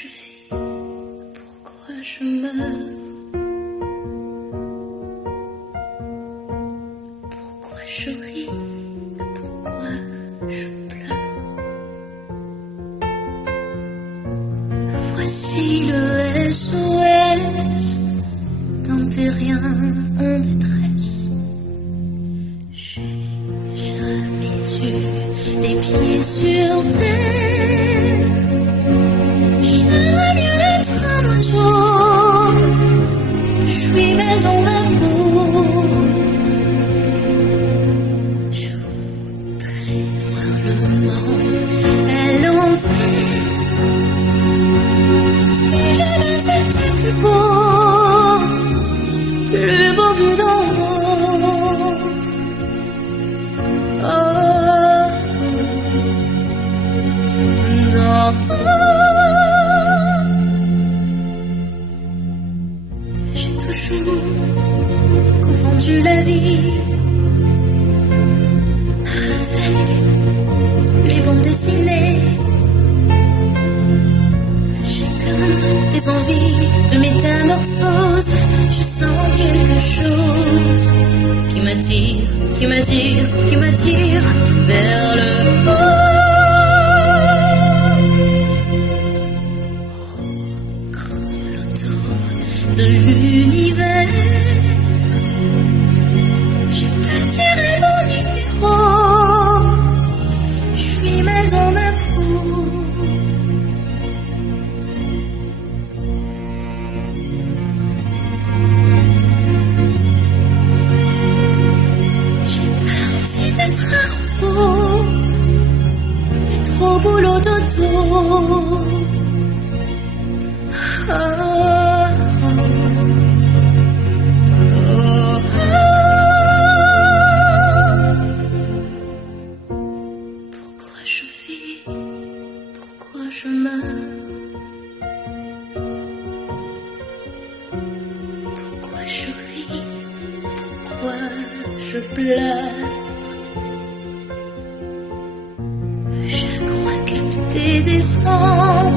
je vis, pourquoi je meurs, pourquoi je ris, pourquoi je pleure. Voici le SOS d'un terrien en détresse. J'ai jamais eu les pieds sur terre. J'aimerais mieux être un oiseau. Je suis mal dans ma peau. Je voudrais voir le monde à l'envers. Si jamais c'était plus beau vu d'en haut. D'en haut. J'ai toujours confondu la vie avec les bandes dessinées. J'ai comme des envies de métamorphose. Je sens quelque chose qui m'attire vers le haut. Grand loto de l'univers, j'ai pas tiré mon numéro. Je suis mal dans ma peau. D'être un robot, mais trop boulot dodo. Oh, oh, oh, oh. Pourquoi je vis, pourquoi je meurs, pourquoi je ris, pourquoi je pleure. Des sons